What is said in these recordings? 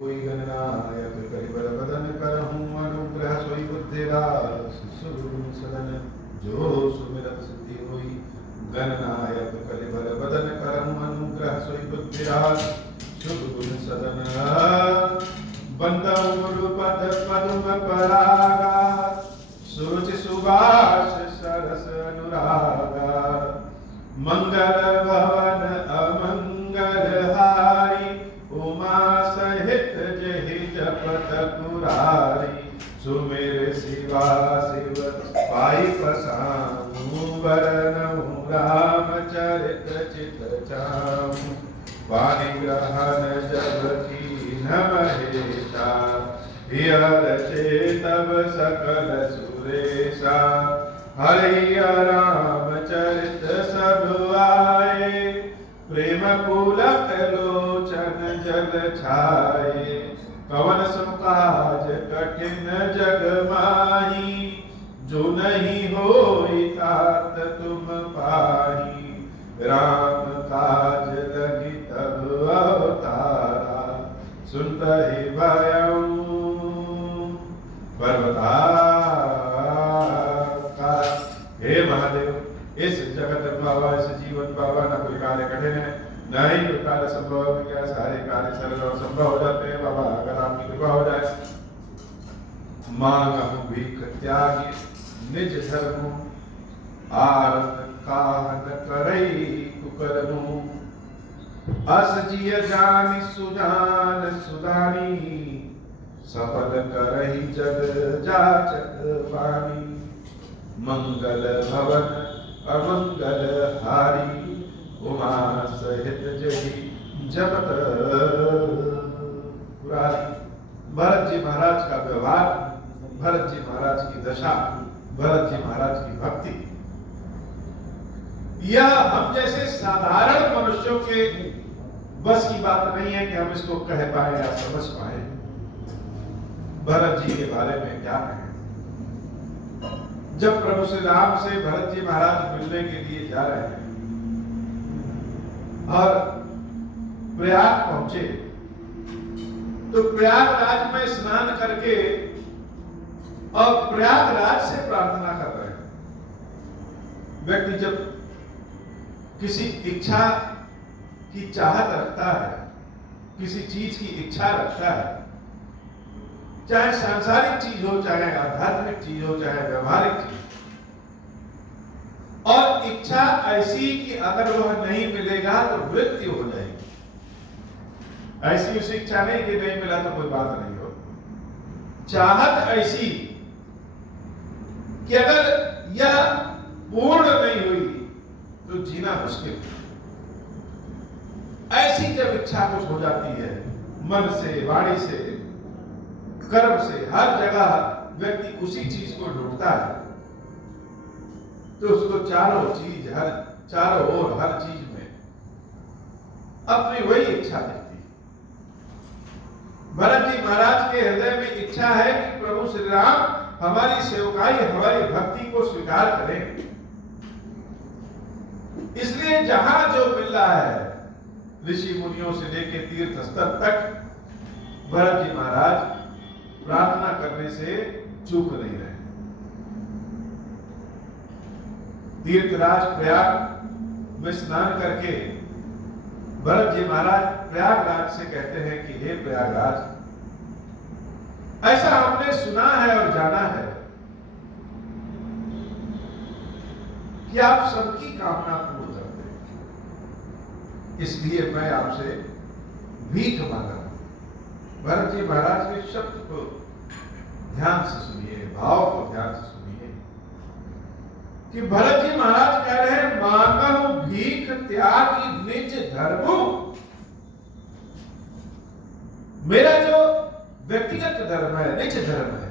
कोई गणनायक करिबर बदन करहूँ अनुग्रह सोई बुद्धिरास सुगुण सदन जो सुमिरत सिद्धि होई। गणनायक करिबर बदन करहूँ अनुग्रह सोई बुद्धिरास सुगुण सदन बंदौ पद पद्म परागा सुरुचि सुभाष सरस अनुरागा मंगल भवन अमंगल हारी उमा सहित जहि जपत पुरारी सुमेर शिवा शिव पाई पसाऊं बरनऊं रामचरित चित चाऊं वाणी ग्रहण जब कीन महेशा हियर चेतब सकल सुरेशा हरि रामचरित सब आए प्रेम पुलक लोचन जल छाए कवन सुकाज कठिन जग माही जो नहीं होई तात तुम पाही राम काज लगी तब अवतारा सुनत ही भयऊ पर्वता। हे महादेव इस जगत बाबा इस जीवन बाबा न कोई कार्य कठिन है न ही कोई कार्य संभव है। क्या सारे कार्य सरल और संभव हो जाते हैं बाबा अगर आपकी कृपा हो जाए। मांगहु भीख त्यागी निज धर्मु आरत काहन करई कुकरमु अस जिय जानि सुजान सुदानी सफल करहि जग जाचक वाणी मंगल भवन अमंगल हारी उमा सहित जहि जपत पुरारी। भरत जी महाराज का व्यवहार, भरत जी महाराज की दशा, भरत जी महाराज की भक्ति, यह हम जैसे साधारण मनुष्यों के बस की बात नहीं है कि हम इसको कह पाए या समझ पाए। भरत जी के बारे में क्या कहें। जब प्रभु श्री राम से भरत जी महाराज मिलने के लिए जा रहे हैं और प्रयाग पहुंचे तो प्रयागराज में स्नान करके और प्रयागराज से प्रार्थना कर रहे हैं। व्यक्ति जब किसी इच्छा की चाहत रखता है, किसी चीज की इच्छा रखता है, चाहे सांसारिक चीज हो, चाहे आध्यात्मिक चीज हो, चाहे व्यवहारिक चीज, और इच्छा ऐसी कि अगर वह नहीं मिलेगा तो मृत्यु हो जाएगी। ऐसी उसे इच्छा नहीं कि नहीं मिला तो कोई बात नहीं हो। चाहत ऐसी कि अगर यह पूर्ण नहीं हुई तो जीना मुश्किल। ऐसी जब इच्छा कुछ हो जाती है मन से, वाणी से, कर्म से, हर जगह व्यक्ति उसी चीज को ढूंढता है तो उसको चारों ओर हर चीज में अपनी वही इच्छा दिखती है। भरत जी महाराज के हृदय में इच्छा है कि प्रभु श्री राम हमारी सेवकाई, हमारी भक्ति को स्वीकार करें। इसलिए जहां जो मिल रहा है, ऋषि मुनियों से लेकर तीर्थ स्थल तक, भरत जी महाराज प्रार्थना करने से चूक नहीं रहे। तीर्थराज प्रयाग में स्नान करके भरत जी महाराज प्रयागराज से कहते हैं कि हे प्रयागराज, ऐसा हमने सुना है और जाना है कि आप सबकी कामना पूर्ण करते हैं, इसलिए मैं आपसे भीख मांगा। भरत जी महाराज के शब्द को ध्यान से सुनिए, भाव को ध्यान से सुनिए कि भरत जी महाराज कह रहे हैं मांगहु भीख त्यागी निज धर्मु। मेरा जो व्यक्तिगत धर्म है, निज धर्म है।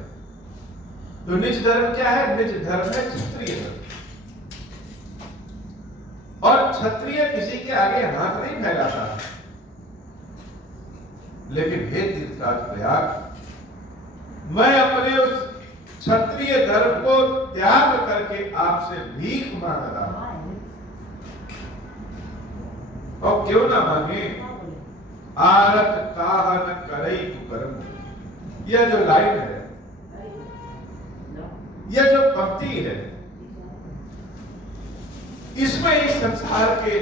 तो निज धर्म क्या है? निज धर्म है क्षत्रिय धर्म। और क्षत्रिय किसी के आगे हाथ नहीं फैलाता। लेकिन हे तीर्थराज प्रयाग, मैं अपने उस क्षत्रिय धर्म को त्याग करके आपसे भीख मांग रहा हूं। और क्यों ना मांगे, आरत काहन करई कुकर्म। यह जो लाइन है, यह जो पंक्ति है, इसमें इस संसार के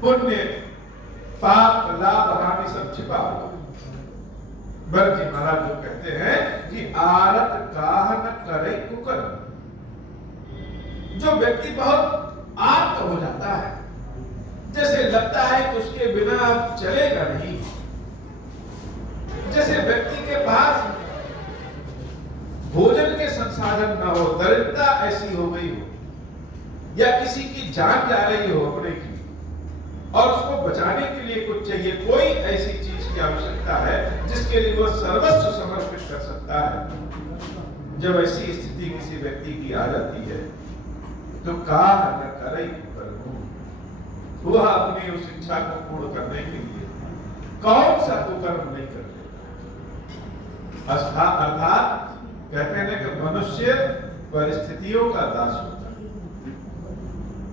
पुण्य पाप लाभ हानि सब छिपा हुआ। भरत जी महाराज जो कहते हैं कि आरत काहन करे कुकर्म। जो व्यक्ति बहुत आर्त हो जाता है, जैसे लगता है कि उसके बिना अब चलेगा नहीं, जैसे व्यक्ति के पास भोजन के संसाधन ना हो, दरिद्रता ऐसी हो गई हो, या किसी की जान जा रही हो अपने की, और उसको बचाने के लिए कुछ चाहिए, कोई ऐसी चीज की आवश्यकता है जिसके लिए वह सर्वस्व समर्पित कर सकता है। जब ऐसी स्थिति किसी व्यक्ति की आ जाती है तो काहन करे कुकर्म। वह अपनी उस इच्छा को पूर्ण करने के लिए कौन सा कुकर्म नहीं कर लेता। अर्थात कहते हैं कि मनुष्य परिस्थितियों का दास होता है।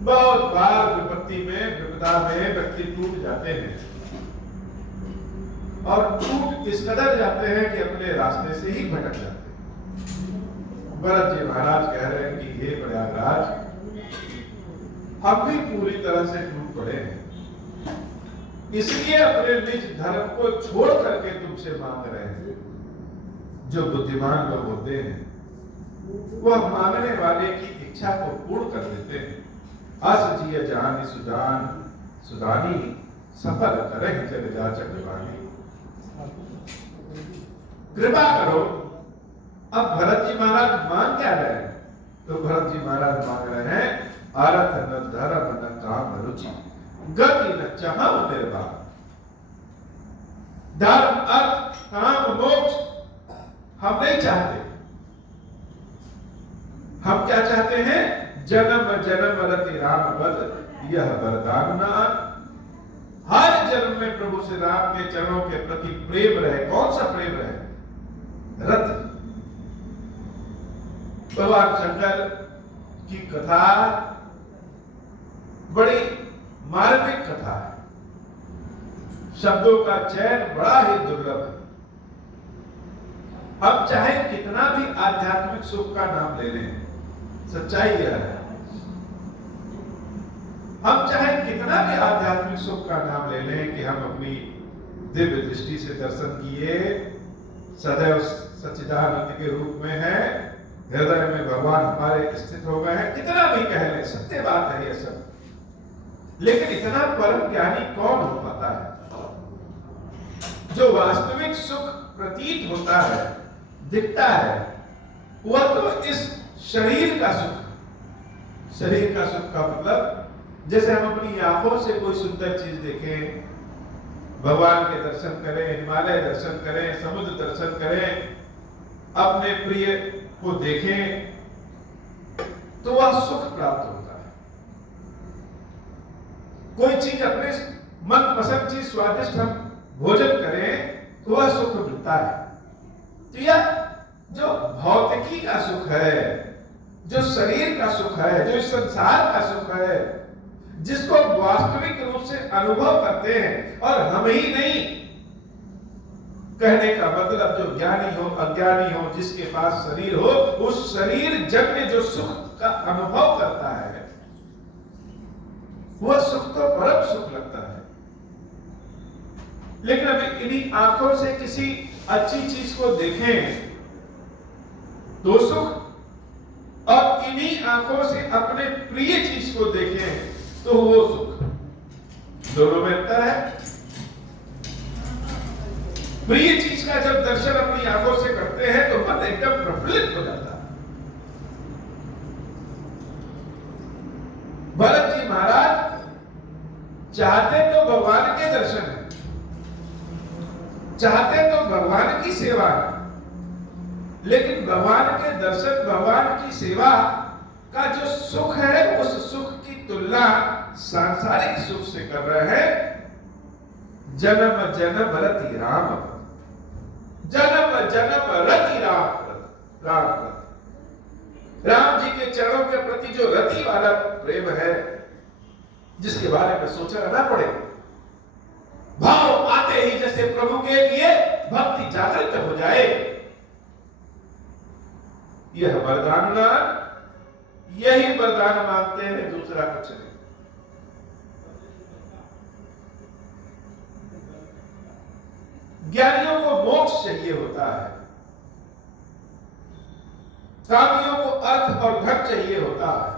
बहुत बार विपत्ति में, विपदा में व्यक्ति टूट जाते हैं, और टूट इस कदर जाते हैं कि अपने रास्ते से ही भटक जाते हैं। भरत जी महाराज कह रहे हैं कि हे प्रयागराज, हम भी पूरी तरह से टूट पड़े हैं, इसलिए अपने निज धर्म को छोड़ करके तुमसे मांग रहे हैं। जो बुद्धिमान लोग होते हैं वह मांगने वाले की इच्छा को पूर्ण कर देते हैं। अस जिय जानी सुजान सुदानी, सफल करहि जग जाचक वाणी। कृपा करो। अब भरत जी महाराज मांग क्या रहे हैं? तो भरत जी महाराज मांग रहे हैं अर्थ न धर्म न काम रुचि, गति न चाहम निर्वाह। धर्म, अर्थ, काम, मोक्ष हम नहीं चाहते। हम क्या चाहते हैं? जन्म जन्म रति राम पद, यह वरदान न। हर जन्म में प्रभु श्री राम के चरणों के प्रति प्रेम रहे। कौन सा प्रेम रहे? रति। भगवान शंकर की कथा बड़ी मार्मिक कथा है। शब्दों का चयन बड़ा ही दुर्लभ है। हम चाहे कितना भी आध्यात्मिक सुख का नाम ले लें, सच्चाई यह है, हम चाहे कितना भी आध्यात्मिक सुख का नाम ले लें कि हम अपनी दिव्य दृष्टि से दर्शन किए, सदैव सच्चिदानंद के रूप में है, हृदय में भगवान हमारे स्थित हो गए हैं, कितना भी कह लें, सत्य बात है यह सब। लेकिन इतना परम ज्ञानी कौन हो पाता है? जो वास्तविक सुख प्रतीत होता है, दिखता है, वह तो इस शरीर का सुख है। शरीर का सुख का मतलब जैसे हम अपनी आंखों से कोई सुंदर चीज देखें, भगवान के दर्शन करें, हिमालय दर्शन करें, समुद्र दर्शन करें, अपने प्रिय को देखें, तो वह सुख प्राप्त होता है। कोई चीज अपने मन पसंद चीज स्वादिष्ट हम भोजन करें तो वह सुख मिलता है। तो यह जो भौतिकी का सुख है, जो शरीर का सुख है, जो इस संसार का सुख है, जिसको वास्तविक रूप से अनुभव करते हैं, और हम ही नहीं, कहने का मतलब जो ज्ञानी हो, अज्ञानी हो, जिसके पास शरीर हो, उस शरीर जन्य जो सुख का अनुभव करता है, वह सुख तो परम सुख लगता है। लेकिन अभी इन्हीं आंखों से किसी अच्छी चीज को देखें तो सुख, और इन्हीं आंखों से अपने प्रिय चीज को देखें तो वो सुख। दोनों में अंतर है। प्रिय चीज का जब दर्शन अपनी आंखों से करते हैं तो मन एकदम प्रफुल्लित हो जाता है। भरत जी महाराज चाहते तो भगवान के दर्शन है, चाहते तो भगवान की सेवा है, लेकिन भगवान के दर्शन, भगवान की सेवा का जो सुख है, उस सुख की तुलना सांसारिक सुख से कर रहे हैं। जन्म जन्म रति राम, जन्म जन्म रति राम। राम जी के चरणों के प्रति जो रति वाला प्रेम है, जिसके बारे में सोचना ना पड़े, भाव आते ही जैसे प्रभु के लिए भक्ति जागृत हो जाए। यह वरदान, यही वरदान मांगते हैं, दूसरा कुछ नहीं। ज्ञानियों को मोक्ष चाहिए होता है, कामियों को अर्थ और धन चाहिए होता है,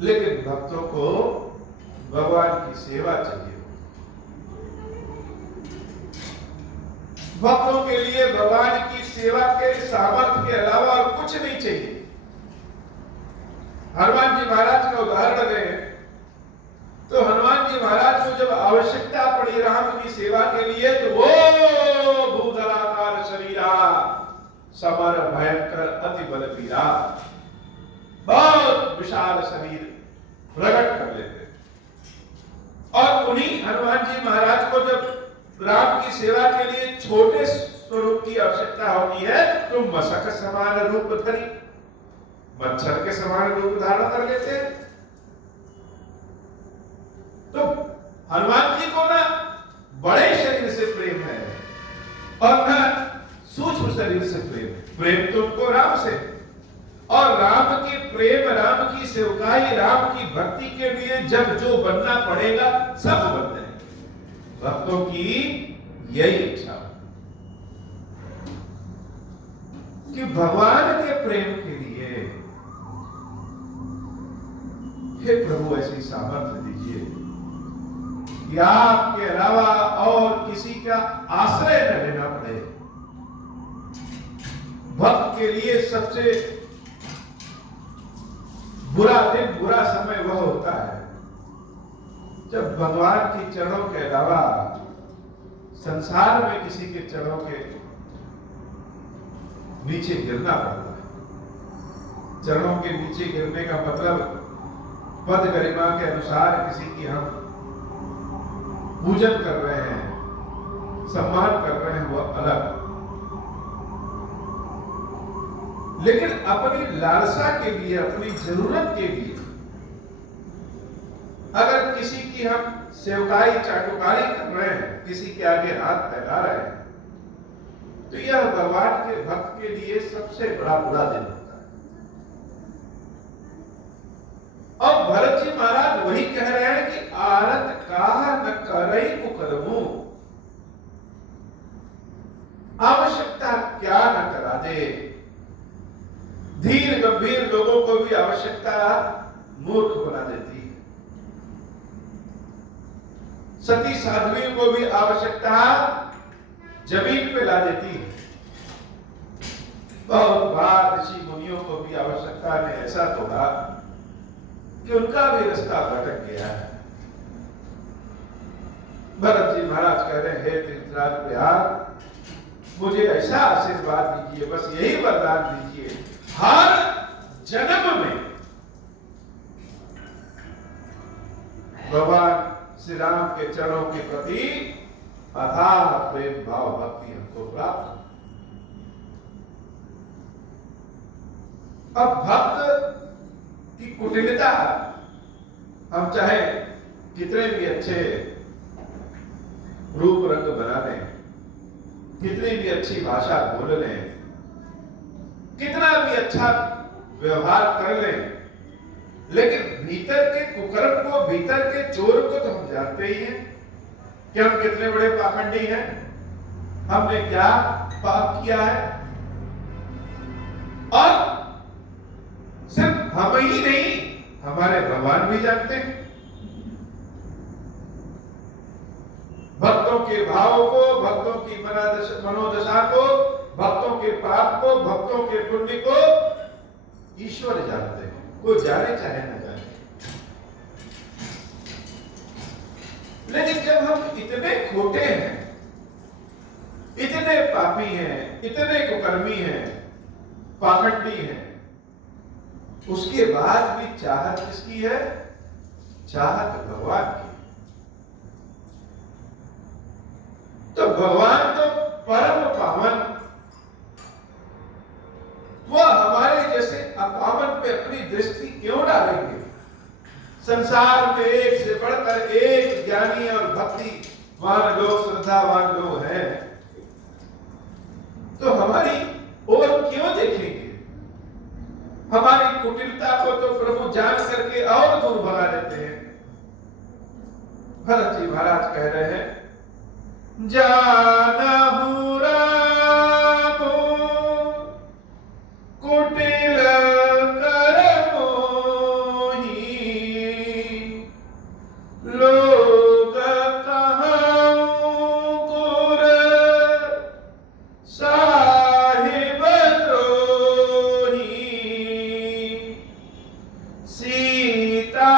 लेकिन भक्तों को भगवान की सेवा चाहिए। भक्तों के लिए भगवान की सेवा के सामर्थ्य के अलावा और कुछ नहीं चाहिए। हनुमान जी महाराज का उदाहरण दें तो हनुमान जी महाराज को जब आवश्यकता पड़ी राम की सेवा के लिए, तो वो भूधराकार शरीरा समर भयंकर अति बलवीरा, बहुत विशाल शरीर प्रकट कर लेते। और उन्हीं हनुमान जी महाराज को जब राम की सेवा के लिए छोटे स्वरूप की आवश्यकता होती है, तो मशक समान रूप धरी, मच्छर के समान रूप धारण कर लेते हैं। तो हनुमान जी को ना बड़े शरीर से प्रेम है और ना सूक्ष्म शरीर से प्रेम है। प्रेम तो उनको राम से, और राम के प्रेम, राम की सेवकाई, राम की भक्ति के लिए जब जो बनना पड़ेगा सब बन जाएंगे। भक्तों की यही इच्छा कि भगवान के प्रेम के लिए हे प्रभु ऐसी सामर्थ्य दीजिए कि आपके अलावा और किसी का आश्रय न लेना पड़े। भक्त के लिए सबसे बुरा दिन, बुरा समय वह होता है जब भगवान के चरणों के अलावा संसार में किसी के चरणों के नीचे गिरना पड़ता है। चरणों के नीचे गिरने का मतलब पद गरिमा के अनुसार किसी की हम पूजन कर रहे हैं, सम्मान कर रहे हैं, वह अलग। लेकिन अपनी लालसा के लिए, अपनी जरूरत के लिए अगर किसी की हम सेवकाई चाटुकारी कर रहे हैं, किसी के आगे हाथ फैला रहे हैं, तो यह भगवान के भक्त के लिए सबसे बड़ा बुरा दिन होता है। और भरत जी महाराज वही कह रहे हैं कि आरत काह न करई कुकर्मू, आवश्यकता क्या न करा दे। धीर गंभीर लोगों को भी आवश्यकता मूर्ख बना देती है। सती साध्वियों को भी आवश्यकता जमीन पे ला देती है। बहुत बार ऋषि मुनियों को भी आवश्यकता ने ऐसा तोड़ा कि उनका भी रास्ता भटक गया है। भरत जी महाराज कह रहे हैं, हे तीर्थराज प्रयाग, मुझे ऐसा आशीर्वाद दीजिए, बस यही वरदान दीजिए, हर जन्म में भगवान श्री राम के चरणों के प्रति अथाह प्रेम भाव भक्ति हमको प्राप्त। अब भक्त की कुटिलता, हम चाहे कितने भी अच्छे रूप रंग बना लें, कितनी भी अच्छी भाषा बोल लें, कितना भी अच्छा व्यवहार कर लें, लेकिन भीतर के कुकर्म को, भीतर के चोर को तो हम जानते ही हैं कि हम कितने बड़े पाखंडी हैं, हमने क्या पाप किया है। और सिर्फ हम ही नहीं, हमारे भगवान भी जानते हैं। भक्तों के भाव को, भक्तों की मनोदशा को, भक्तों के पाप को, भक्तों के पुण्य को ईश्वर जानते हैं, कोई जाने चाहे न जाने। लेकिन जब हम इतने खोटे हैं, इतने पापी हैं, इतने कुकर्मी हैं, पाखंडी हैं, उसके बाद भी चाहत किसकी है? चाहत भगवान की। तो भगवान तो परम पावन, वह हमारे जैसे अपावन पे अपनी दृष्टि क्यों डालेंगे? संसार में एक से बढ़कर एक ज्ञानी और भक्ति वहां लोग श्रद्धावान लोग हैं, तो हमारी ओर क्यों देखेंगे? हमारी कुटिलता को तो प्रभु जान करके और दूर भगा देते हैं। भरत जी महाराज कह रहे हैं, जानहु रामो कुटिल कर मोही, लोग कहाऊं गुर साहिब द्रोही, सीता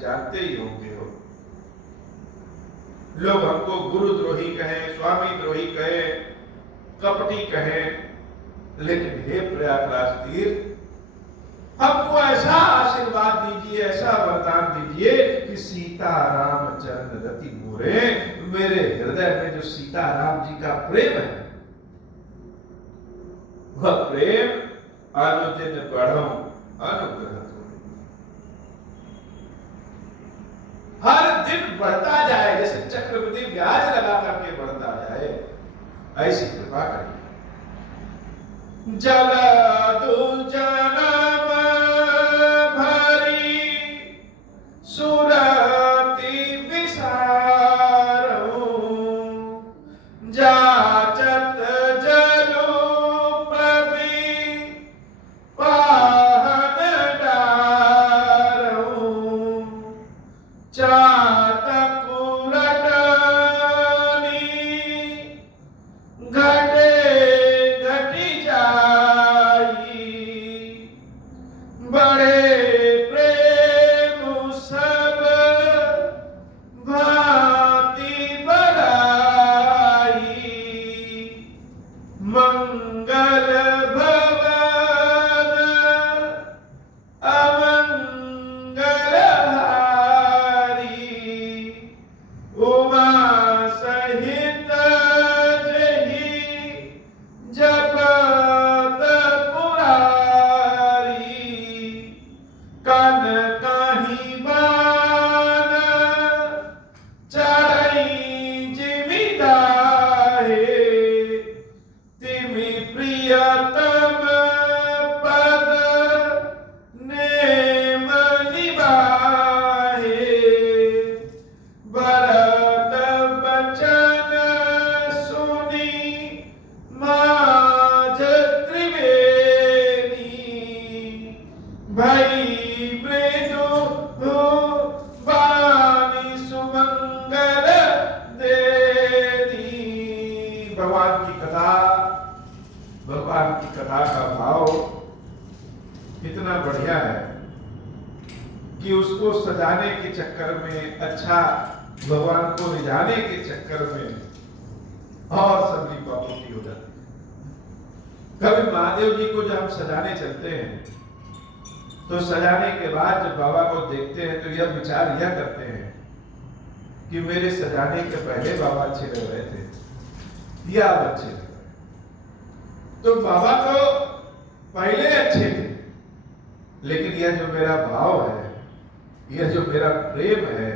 जानते ही होंगे हो। लोग हमको गुरुद्रोही कहें, स्वामी द्रोही कहें, कपटी कहें, लेकिन हे प्रयागराज तीर्थ, हमको ऐसा आशीर्वाद दीजिए, ऐसा वरदान दीजिए कि सीता राम चरण रति मोरे, मेरे हृदय में जो सीता राम जी का प्रेम है, वह प्रेम अनुदिन बढ़ो, अनुग्रह हर दिन बढ़ता जाए, जैसे चक्रवृद्धि ब्याज लगा करके बढ़ता जाए, ऐसी कृपा करिए। जल दुजनम भरी सुरति विसारऊ, जाचत जलु प्रभि पाहन डारऊ, चातक रटनी घटे घटी जाई, बड़े प्रेम सब भांति बढ़ाई, मंगल भवन अमंगल उमा सहित जही जपत पुरारी, कन कहीं बान चढ़ई जिमिदाहे, तिमि प्रियतम पद नेम निभाहे, भरत बचन सुनी माज त्रिवेणी, भई मृदु वाणी सुमंगल देनी। भगवान की कथा का भाव कितना बढ़िया है कि उसको सजाने के चक्कर में, अच्छा भगवान को रिझाने के चक्कर में और सबकी पापोटी हो जाती है। कभी महादेव जी को जब हम सजाने चलते हैं, तो सजाने के बाद जब बाबा को देखते हैं तो यह विचार यह करते हैं कि मेरे सजाने के पहले बाबा अच्छे लग रहे थे या अब अच्छे लग रहे। तो बाबा को पहले अच्छे थे, लेकिन यह जो मेरा भाव है, यह जो मेरा प्रेम है,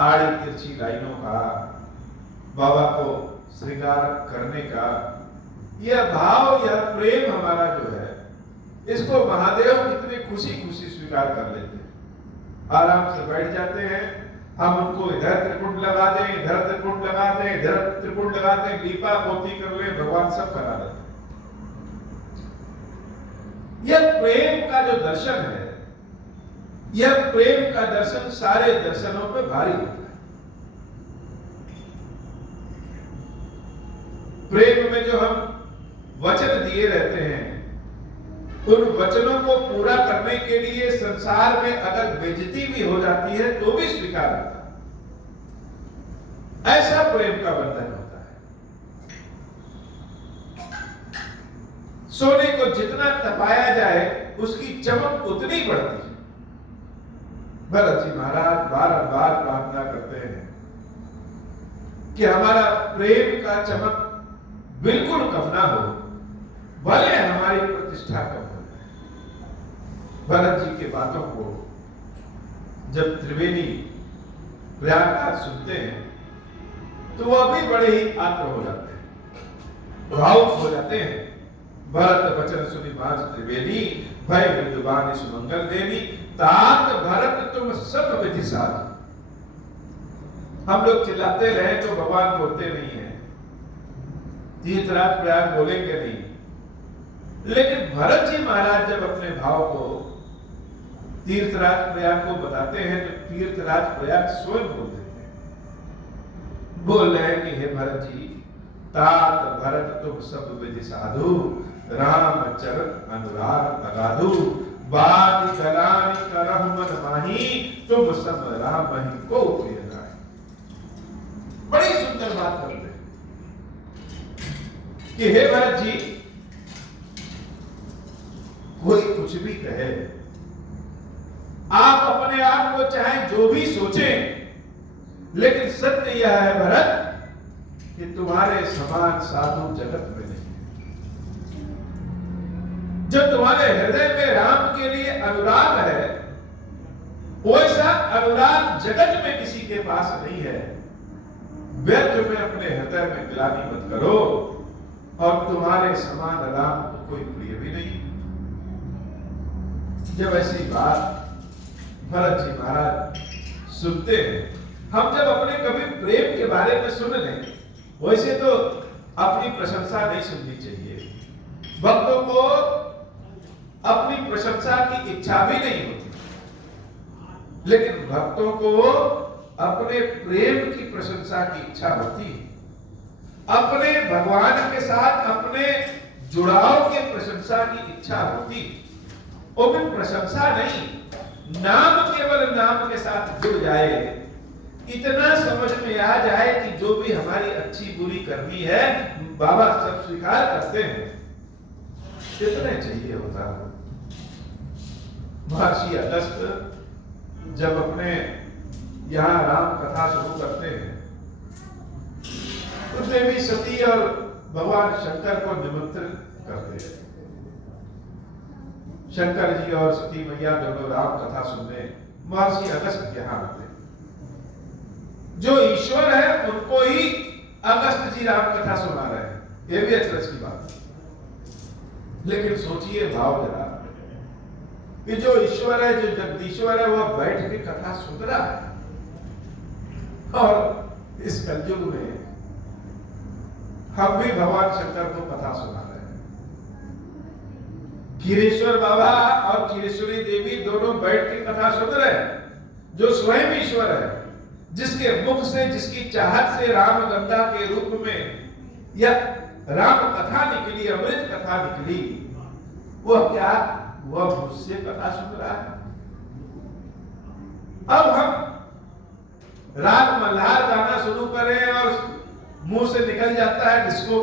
आड़ी तिरछी लाइनों का, बाबा को श्रृंगार करने का, यह भाव, यह प्रेम हमारा जो है, इसको महादेव कितने खुशी खुशी स्वीकार कर लेते हैं। आराम से बैठ जाते हैं, हम उनको इधर त्रिपुंड लगा दें, इधर त्रिपुंड लगा दें, इधर त्रिपुंड लगा दें, लीपा पोती कर ले, भगवान सब करा देते हैं। यह प्रेम का जो दर्शन है, यह प्रेम का दर्शन सारे दर्शनों पे भारी होता है। प्रेम में जो हम वचन दिए रहते हैं, उन वचनों को पूरा करने के लिए संसार में अगर बेइज्जती भी हो जाती है तो भी स्वीकार होता है। ऐसा प्रेम का बंधन होता है। सोने को जितना तपाया जाए उसकी चमक उतनी बढ़ती है। भरत जी महाराज बार बार प्रार्थना करते हैं कि हमारा प्रेम का चमक बिल्कुल कम ना हो, भले हमारी प्रतिष्ठा कम हो जाए। भरत जी के बातों को जब त्रिवेणी प्रयागराज सुनते हैं तो वो अभी बड़े ही आत्र हो जाते हैं, भावुक हो जाते हैं। भरत वचन सुनि बाज त्रिवेणी, भय विद्वान सुमंगल देवी, तात भरत तुम सब विधि साध। हम लोग चिल्लाते रहे तो भगवान बोलते नहीं है, तीर्थराज प्रयाग बोलेंगे नहीं, लेकिन भरत जी महाराज जब अपने भाव को तीर्थराज प्रयाग को बताते हैं तो तीर्थराज प्रयाग स्वयं बोल देते हैं। बोल रहे हैं कि हे भरत जी, तात भरत तुम सब विधि साधु, राम चरण अनुराग अगाधु, बात कलानि करहु मन माही, तुम सब राम ही को प्रिय गाय। बड़ी सुंदर बात करते हैं कि हे भरत जी, कोई कुछ भी कहे, आप अपने आप को चाहे जो भी सोचें, लेकिन सत्य यह है भरत कि तुम्हारे समान साधु जगत में नहीं। जब तुम्हारे हृदय में राम के लिए अनुराग है, वैसा अनुराग जगत में किसी के पास नहीं है। व्यर्थ में अपने हृदय में ग्लानि मत करो, और तुम्हारे समान राम को कोई प्रिय भी नहीं। जब ऐसी बात भरत जी महाराज सुनते हैं, हम जब अपने कभी प्रेम के बारे में सुन लें, वैसे तो अपनी प्रशंसा नहीं सुननी चाहिए। भक्तों को अपनी प्रशंसा की इच्छा भी नहीं होती, लेकिन भक्तों को अपने प्रेम की प्रशंसा की इच्छा होती है। अपने भगवान के साथ अपने जुड़ाव की प्रशंसा की इच्छा होती, वो भी प्रशंसा नहीं, नाम केवल नाम के साथ जुड़ जाए, इतना समझ में आ जाए कि जो भी हमारी अच्छी बुरी करनी है बाबा सब स्वीकार करते हैं, कितने चाहिए होता है। महर्षि अगस्त्य जब अपने यहां राम कथा शुरू करते हैं तो देवी सती और भगवान शंकर को निमंत्रित करते हैं। शंकर जी और सती मैया दोनों राम कथा सुनने महर्षि अगस्त्य के यहां आते हैं। जो ईश्वर है उनको ही अगस्त्य जी राम कथा सुना रहे हैं, ये भी अचरज की बात है। लेकिन सोचिए भाव जरा कि जो ईश्वर है, जो जगदीश्वर है, वह बैठ के कथा सुन रहा है, और इस कलयुग में हम भी भगवान शंकर को कथा सुना रहे हैं। खीरेश्वर बाबा और खीरेश्वरी देवी दोनों बैठ के कथा सुन रहे हैं। जो स्वयं ईश्वर है, जिसके मुख से, जिसकी चाहत से राम गंगा के रूप में या राम कथा निकली, अमृत कथा निकली, वह क्या, वह मुझसे कथा सुन रहा है। अब हम राग मल्हार गाना शुरू करें और मुंह से निकल जाता है डिस्को,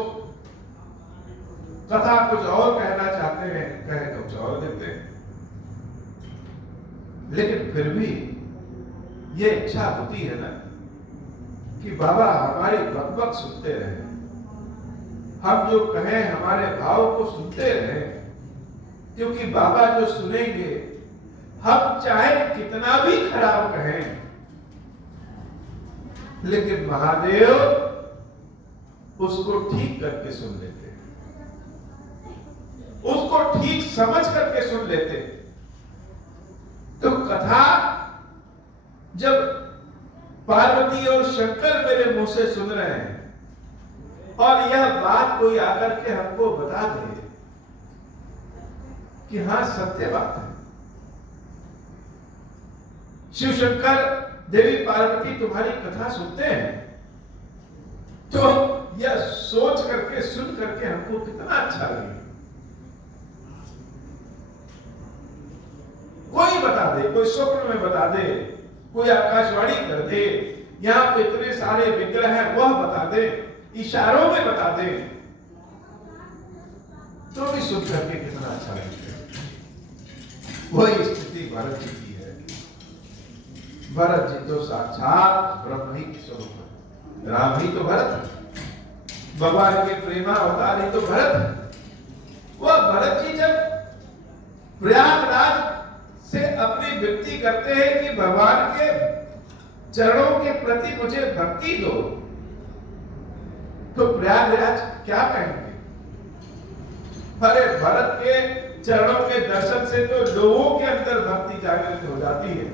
कथा कुछ और कहना चाहते हैं, कह कुछ और देते हैं, लेकिन फिर भी ये इच्छा होती है ना कि बाबा हमारी बकबक सुनते रहे, हम जो कहें हमारे भाव को सुनते रहे, क्योंकि बाबा जो सुनेंगे, हम चाहे कितना भी खराब कहें, लेकिन महादेव उसको ठीक करके सुन लेते हैं, उसको ठीक समझ करके सुन लेते हैं। तो कथा जब पार्वती और शंकर मेरे मुंह से सुन रहे हैं और यह बात कोई आकर के हमको बता दे कि हां सत्य बात है, शिव शंकर देवी पार्वती तुम्हारी कथा सुनते हैं, तो यह सोच करके सुन करके हमको कितना अच्छा लगे। कोई बता दे, कोई स्वप्न में बता दे, कोई आकाशवाणी कर दे, यहां पे इतने सारे विग्रह हैं, वह बता दे, इशारों में बता दे, तो भी सुन करके कितना अच्छा लगता है। वही स्थिति भरत जी की है। भरत जी तो साक्षात ब्रह्म ही के स्वरूप है। राम ही तो भरत है, भगवान के प्रेमा अवतार ही तो भरत है। वह भरत जी जब प्रयागराज से अपनी विनती करते हैं कि भगवान के चरणों के प्रति मुझे भक्ति दो, तो प्रयागराज क्या कहेंगे? अरे भरत के चरणों के दर्शन से तो लोगों के अंदर भक्ति जागृत हो जाती है,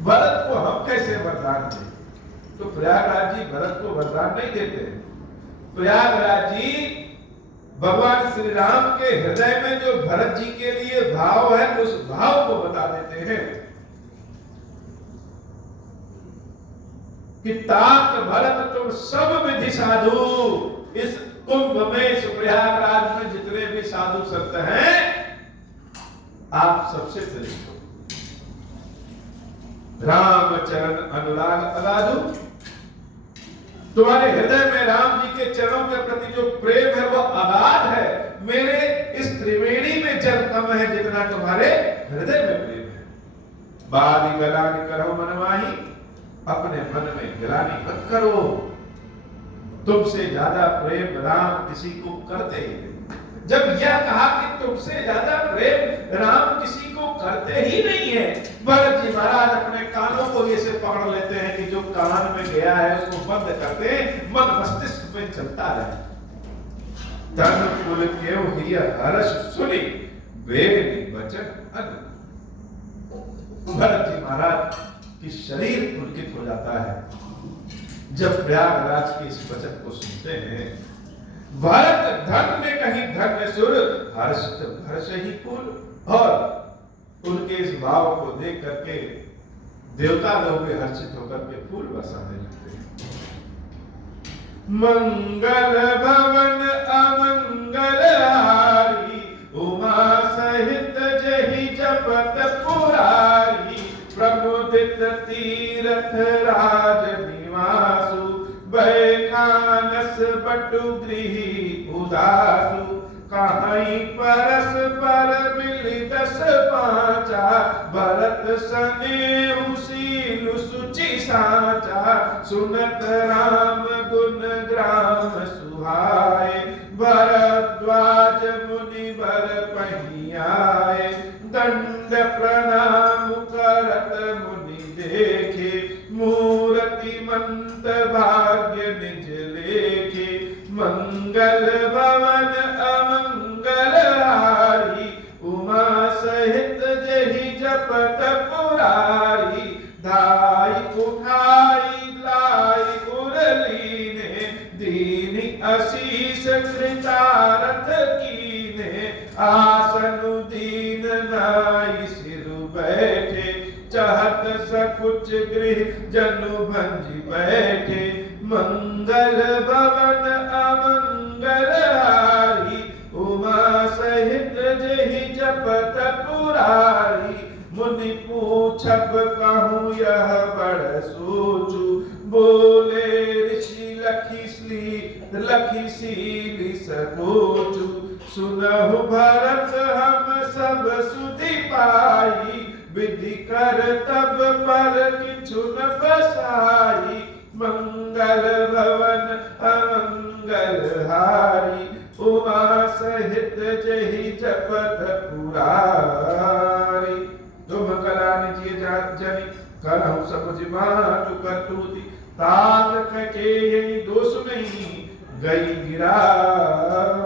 भरत को हम कैसे वरदान दें? तो प्रयागराज जी भरत को वरदान नहीं देते। प्रयागराज जी भगवान श्री राम के हृदय में जो भरत जी के लिए भाव है, उस भाव को बता देते हैं कि तात भरत तुम सब विधि साधु, इस कुंभ में, इस प्रयागराज में जितने भी साधु संत हैं, आप सबसे श्रेष्ठ हो। राम चरण अनुराग अगाधु, तुम्हारे हृदय में राम जी के चरणों के प्रति जो प्रेम है वह अगाध है। मेरे इस त्रिवेणी में जल कम है जितना तुम्हारे हृदय में प्रेम है। बादी गलानी करो मनमाही, अपने मन में गिलानी मत करो। तुमसे ज्यादा प्रेम राम किसी को करते ही नहीं। जब यह कहा कि तुमसे ज्यादा प्रेम राम किसी को करते ही नहीं है, भरत जी महाराज अपने कानों को ऐसे पकड़ लेते हैं कि जो कान में गया है उसको बंद करते हैं, मन मस्तिष्क में चलता रहे। तन कुल केव हिय हर्ष सुनि, वेद वचन अन। भरत जी महाराज की शरीर पुलकित हो जाता है जब प्रयागराज के इस वचन को सुनते हैं। भरत धन में कहीं धन्य सुर, हर्ष हर्ष ही कुल। और उनके इस भाव को देख करके देवता लोग भी हर्षित होकर के फूल बरसाने लगते हैं। मंगल भवन अमंगल हारी, उमा सहित जहि जपत पुरारी। प्रमुदित तीरथ राज निवासु, बैखानस बटु गृही उदासु। कहीं परस पर मिली 10 पांचा, भरत सनेहु शील सुचि साचा। सुनत राम गुण ग्राम सुहाए, भरद्वाज मुनि बर पहियाए। दंड प्रणाम करत मुनि देखे, मूर्ति मंत भाग्य निज लेखे। मंगल भवन अमंगल हारी, उमा सहित जहि जपत पुरारी। धाई उठाई लाई उरलीने, दीनि असीस कृतारथ कीने। आसनु दीन नाई सिरु बैठे, चाहत सकुच गृह जनु भंजी बैठे। मंगल भवन अमंगल हारी, उमा सहित जहि जपत पुरारी। मुनि पूछब कहूँ यह बड़ सोचू, बोले ऋषि लखी सीली सकोचू। सुनहु भरत हम सब सुधि पाई, विधि कर तब पर किछु न बसाई। मंगल भवन अमंगल हारी, उमा सहित जहि जपत पुरारी। तुम कला निजी जनि, करहु सब जिमातु करतूति। तात के यही दोष नहीं, गई गिरा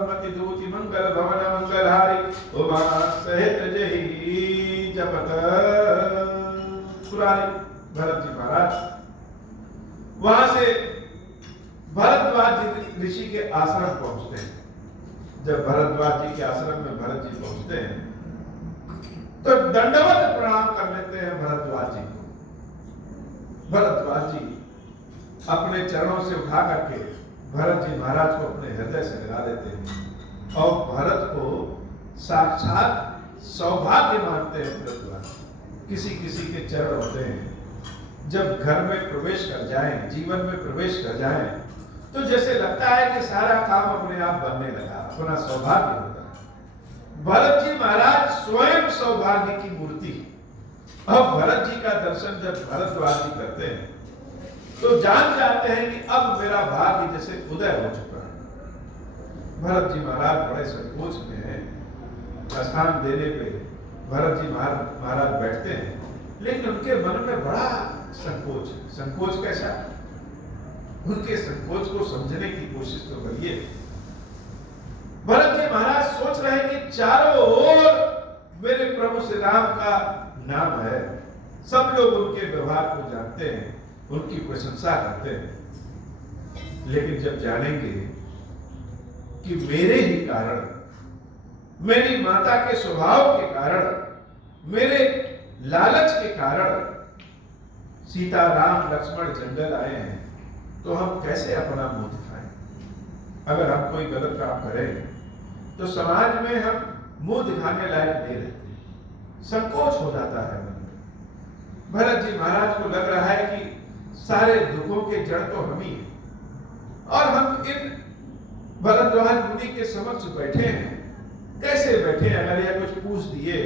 मति दूति। मंगल भवन मंगल हारी, उमा सहित जहि जपत पुरारी। भरत जी महाराज वहां से भरद्वाज ऋषि के आश्रम पहुंचते हैं। जब भरद्वाज जी के आश्रम में भरत जी पहुंचते हैं तो दंडवत प्रणाम कर लेते हैं भरद्वाज जी को। भरद्वाज जी अपने चरणों से उठा करके भरत जी महाराज को अपने हृदय से लगा देते हैं और भरत को साक्षात सौभाग्य मानते हैं। भरद्वाज किसी किसी के चरण होते हैं, जब घर में प्रवेश कर जाएं, जीवन में प्रवेश कर जाएं, तो जैसे लगता है कि सारा काम अपने आप बनने लगा, अपना सौभाग्य होता है। भरत जी महाराज स्वयं सौभाग्य की मूर्ति। अब भरत जी का दर्शन जब भरद्वाज जी करते हैं तो जान जाते हैं कि अब मेरा भाग्य जैसे उदय हो चुका है। भरत जी महाराज बड़े संकोच में हैं। स्थान देने पे भरत जी महाराज बैठते हैं, लेकिन उनके मन में बड़ा संकोच है। संकोच कैसा? उनके संकोच को समझने की कोशिश तो करिए। भरत जी महाराज सोच रहे हैं कि चारों ओर मेरे प्रभु श्री राम का नाम है, सब लोग उनके व्यवहार को जानते हैं, उनकी प्रशंसा करते हैं। लेकिन जब जानेंगे कि मेरे ही कारण, मेरी माता के स्वभाव के कारण, मेरे लालच के कारण सीता राम लक्ष्मण जंगल आए हैं, तो हम कैसे अपना मुंह दिखाएं? अगर हम कोई गलत काम करें तो समाज में हम मुंह दिखाने लायक नहीं रहते, संकोच हो जाता है मन में। भरत जी महाराज को लग रहा है कि सारे दुखों के जड़ तो हम ही हैं और हम इन भरद्वाज मुनि के समक्ष बैठे हैं। कैसे बैठे? अगर यह कुछ पूछ दिए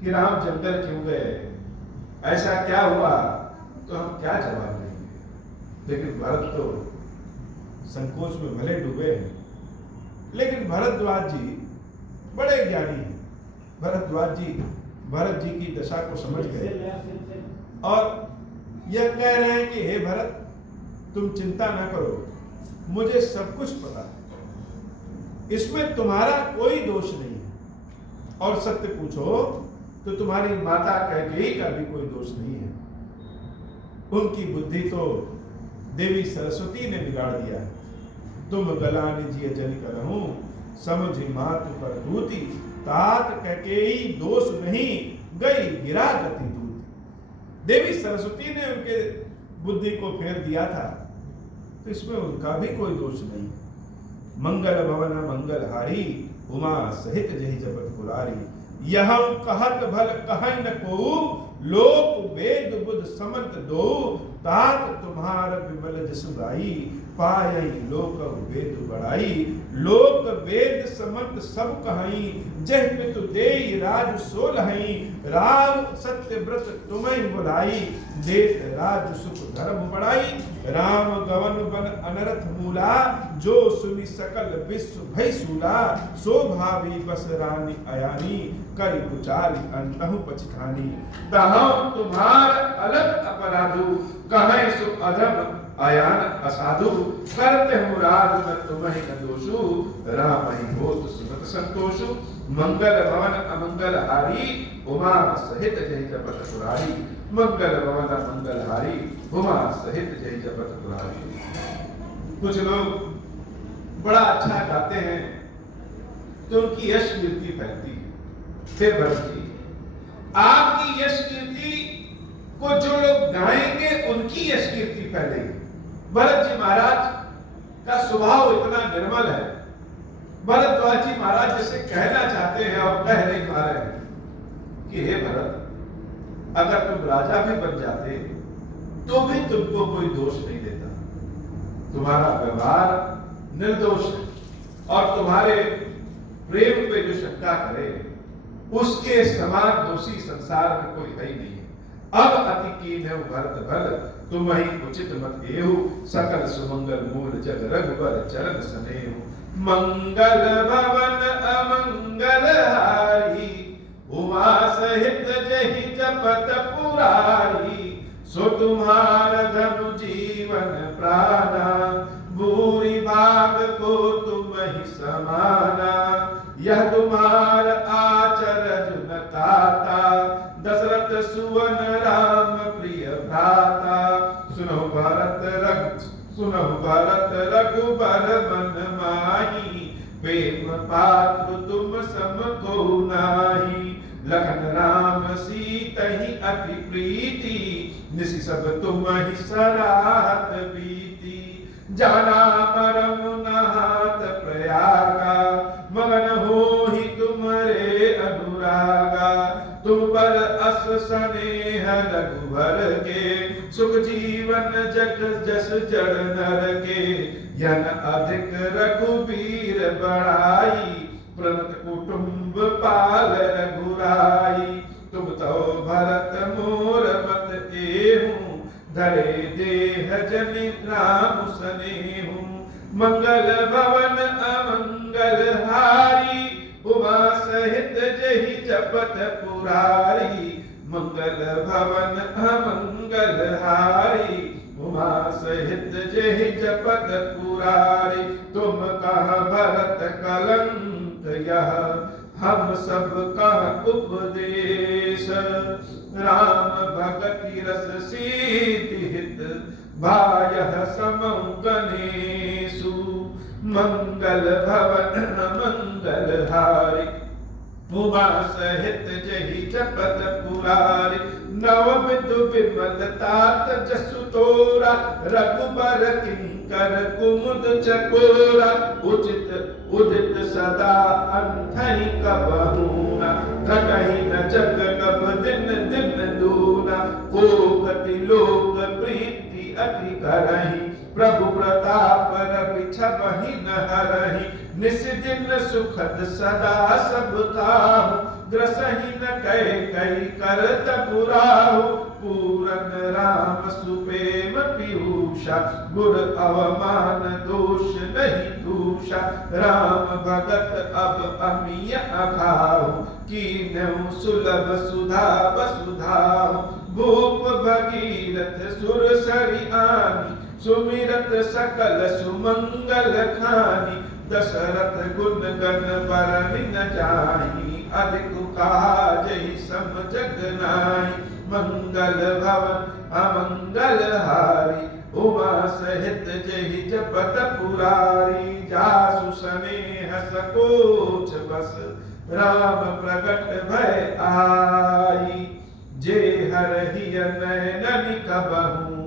कि राम जंगल क्यों गए, ऐसा क्या हुआ, तो हम क्या जवाब देंगे? लेकिन भरत तो संकोच में भले डूबे हैं, लेकिन भरद्वाज जी बड़े ज्ञानी हैं। भरद्वाज जी भरत जी की दशा को समझ गए और यह कह रहे हैं कि हे भरत, तुम चिंता ना करो, मुझे सब कुछ पता है, इसमें तुम्हारा कोई दोष नहीं है। और सत्य पूछो तो तुम्हारी माता कैकेयी का भी कोई दोष नहीं है। उनकी बुद्धि तो देवी सरस्वती ने बिगाड़ दिया है। तुम गलान जिय जन करहूं, समझ मातु पर दूती, तात कैकेयी दोष नहीं, गई गिरा गति दूती। देवी सरस्वती ने उनके बुद्धि को फेर दिया था, तो इसमें उनका भी कोई दोष नहीं। मंगल भवन मंगलहारी, उमा सहित जहि जपत पुरारी। यह कहत भल कहै न को, लोक वेद बुध समर्थ दो, तात तुम्हार विमल जसु गाई, पायई लोक वेद बढ़ाई। लोक वेद समर्थ सब कहई, जह पितु देई राज सोलहई। राव सत्य व्रत तुम्हें बुलाई, देत राज सुख धर्म बढ़ाई। राम गवन बन अनरथ मूला, जो सुनि सकल विश्व भय सूला। सो भावी बस रानी अयानी, करि कुचाली अंतहु पछतानी। तहु तुम्हार अलग अपराधु, कहे सो अधम अयान असाधु। करते मुराद न तुम्हें न दोषु, राम ही होत सुमत संतोषु। मंगल भवन अमंगल हारी, उमा सहित जय जपत पुरारी। मंगल भवन अमंगल हारी, उमा सहित जय जपत पुरारी। कुछ लोग बड़ा अच्छा गाते हैं तो उनकी यश कीर्ति फैलती है। फिर बढ़ती, आपकी यश कीर्ति को जो लोग गाएंगे उनकी यश कीर्ति फैलेगी। भरत जी महाराज का स्वभाव इतना निर्मल है। भरद्वाज जी महाराज जैसे कहना चाहते हैं और कह नहीं पा रहे हैं कि हे भरत, अगर तुम राजा भी बन जाते तो भी तुमको कोई दोष नहीं देता। तुम्हारा व्यवहार निर्दोष है और तुम्हारे प्रेम पे जो शंका करे उसके समान दोषी संसार में कोई है ही नहीं है। अब अति कीन है भरत भल, तुम ही उचित मत एहु। सकल सुमंगल मूल जग रघुबर चरण सनेहु। मंगल भवन अमंगल हारी, उमा सहित जहि जपत पुरारी। सो तुम्हार धनु जीवन प्राणा, भूरि भाग को तुम ही समाना। यह तुम्हार आचरज न ताता, दशरथ सुवन राम प्रिय भ्राता। सुनो भरत रघुबर मन माही, प्रेम पात्र तुम सम को नाही। लखन राम सीतहि अति प्रीति, निसि सब तुम ही सराहत बीती। जाना मरम नहात प्रयागा, मगन हो ही तुमरे अनुरागा। तुम पर अस स्नेह रघुबर के, सुख जीवन जग जस जड़ नर के। यन अधिक रघुबीर बढ़ाई, प्रणत कुटुंब शुभ पाल रघुराई। तुम तो भरत मोर मत एहूं, धरे देह जनि राम सनेहू। मंगल भवन अमंगल हारी, उमा सहित जहि जपत पुरारी। मंगल भवन अमंगल हारी, उमा सहित जहि जपत पुरारी। तुम कहाँ भरत कलंक यह, हम सब कहाँ उपदेश। राम भगति रस सीति हित, भायः समौ गणेशु। मंगल भवन मंगल हारी, उमा सहित जहि जपत पुरारी। नवविधु विमल तात जसु तोरा, रघुबर किंकर कुमुद चकोरा। उचित उदित सदा अंधहि कबहूना, घटहि न जग कब दिन दिन दूना। कोकति लोक प्रीति अति करहि, प्रभु प्रताप रवि छबहि न हरहि। निस दिन सुखद सदा सब काहू, ग्रसहि न कई करत पुराहु। पूरन राम सुप्रेम पीयूषा, गुर अवमान दोष नहीं दूषा। राम भगत अब अमिय अघाहु, कीन्हु सुलभ सुधा वसुधाहु। भूप भगीरथ सुर सरि आनी, सुमिरत सकल सुमंगल खानी। दशरथ गुण गण बरनि न जाहि, अधिक काजहि सम जग नाहि। मंगल भवन अमंगल हारी, उमा सहित जहि जपत पुरारी। जासु सनेह सकोच बस, राम प्रगट भय आई। जे हरहि नयन कबहू,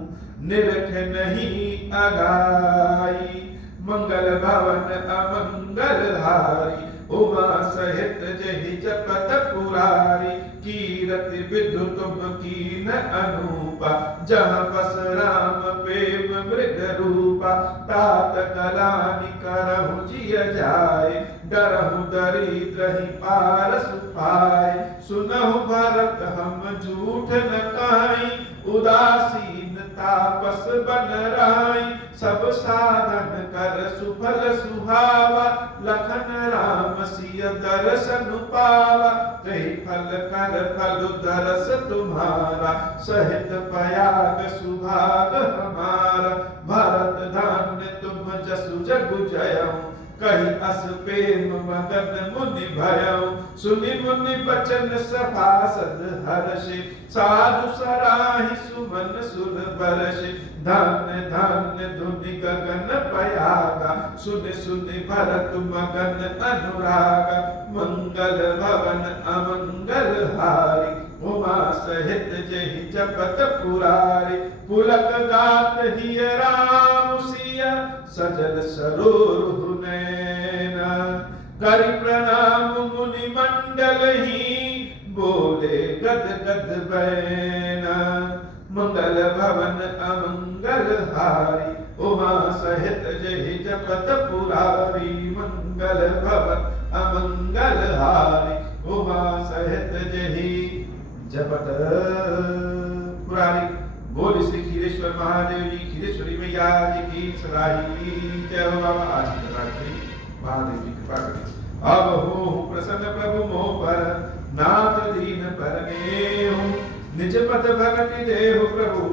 निरख नहीं अगाई। मंगल भवन अमंगल हारी, उमा सहित जहि जपत पुरारी। कीरति विधु तुम कीन अनूपा, जहाँ बस राम प्रेम मृग रूपा। तात कलानि करहु जिय जाय, डरहु दरिद्र ही पारस पाय। सुनहु भरत हम झूठ न कहाई, उदासीन तापस बन राई। सब साधन कर सुफल सुहावा, लखन राम सिय दर्शन पावा। कही फल कर फल दरस तुम्हारा, सहित पयाग सुभाग हमारा। भरत धान्य तुम जसु जगु जयऊ, कही अस प्रेम मगन मुनि भयऊ। सुनि मुनि बचन सभासद हर्षि, साधु सराहि सुमन सुर बरषि। धान्य धान्य धुनि गगन पयागा, सुनि सुनि भरत मगन अनुरागा। मंगल भवन अमंगल हारी, उमा सहित जहि जपत पुरारी। पुलक गात हिय राम सिया, सजल सरोरु नैना। करि प्रणाम मुनि मंडल ही, बोले गद गद बैना। मंगल भवन अमंगल हारी, उमा सहित जहि जपत पुरारी। मंगल भवन अमंगल हारी, उमा सहित जहि जपत पुरारी। बोल श्री खीरेश्वर महादेव जी, खीरेश्वरी मैया जी की सदाई जय हो। बाबा आज की कथा महादेव जी कृपा करें। अब हो प्रसन्न प्रभु मोह पर, नाथ दीन परमेहु। निज पद भगति देहु प्रभु,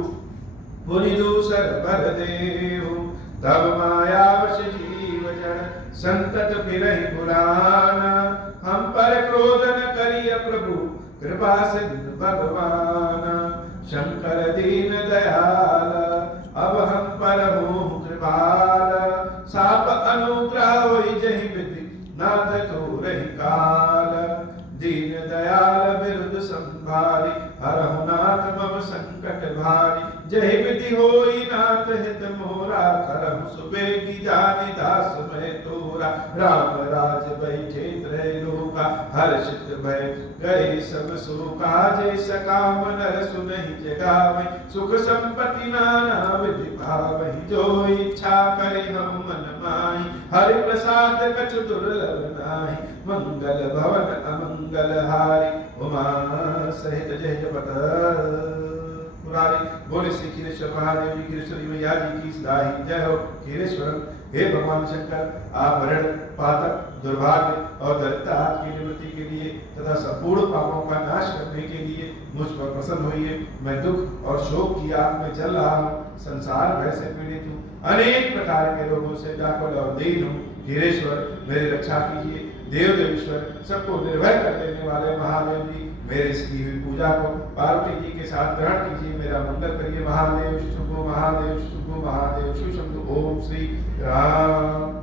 पुनि दूसर भर देहु। तब माया वश जीव जड़, संतत फिरहि पुराना। हम पर क्रोध न करिय प्रभु, कृपा सिंधु भगवाना। शंकर दीन दयाल, अब हम पर हो कृपाल। साप अनुग्रह होई जहि विधि, नाथ तोरहि काल। दीन दयाल बिरुद संभारी, हरहु नाथ मम संकट भारी। जय विधि होई नाथ हित मोरा, करम सुबेगी जानि दास मैं तोरा। राम राज बैठे त्रैलोका, हर्षित भय गए सब शोका। जय सकाम नर सुनहि जगावै, सुख संपत्ति नाना विधि पावै। जो इच्छा करे हम मन माहि, हरि प्रसाद कछु दुर्लभ नाहि। मंगल भवन अमंगल हारी, उमा सहित जय जपत मुरारी। बोले श्री खीरेश्वर महादेव जी, खीरेश्वरी मैया जी की सदाई जय हो। खीरेश्वर हे भगवान शंकर, आप ऋण पातक दुर्भाग्य और दरिद्रता की निवृत्ति के लिए तथा संपूर्ण पापों का नाश करने के लिए मुझ पर प्रसन्न होइए। मैं दुख और शोक की आग में जल रहा हूँ, संसार भय से पीड़ित हूँ, अनेक प्रकार के रोगों से व्याकुल और दीन हूँ। खीरेश्वर मेरी रक्षा कीजिए। देव देवेश्वर सबको निर्भय कर देने वाले महादेव जी, मेरे इसकी हुई पूजा को पार्वती जी के साथ ग्रहण कीजिए। मेरा मंगल करिए। महादेव शुभो महादेव शुभो महादेव शुभ। ओम श्री राम